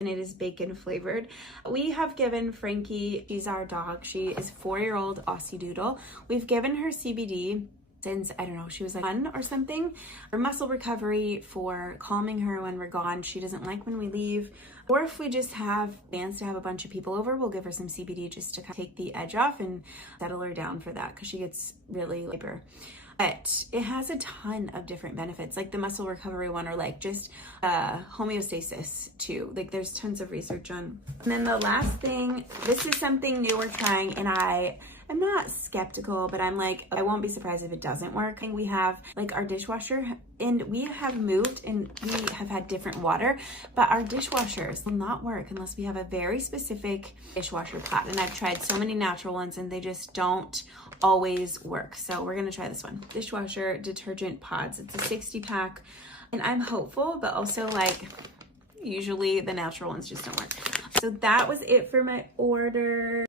and it is bacon flavored. We have given Frankie, she's our dog, she is 4-year-old Aussie Doodle. We've given her CBD since, I don't know, she was like 1 or something, for muscle recovery, for calming her when we're gone. She doesn't like when we leave, or if we just have plans to have a bunch of people over, we'll give her some CBD just to kind of take the edge off and settle her down for that, because she gets really hyper. But it has a ton of different benefits, like the muscle recovery one, or like just homeostasis too. Like there's tons of research on. And then the last thing, this is something new we're trying, and I'm not skeptical, but I'm like, I won't be surprised if it doesn't work. And we have like our dishwasher, and we have moved and we have had different water, but our dishwashers will not work unless we have a very specific dishwasher pot. And I've tried so many natural ones and they just don't always work. So we're gonna try this one. Dishwasher detergent pods. It's a 60-pack, and I'm hopeful, but also like usually the natural ones just don't work. So that was it for my order.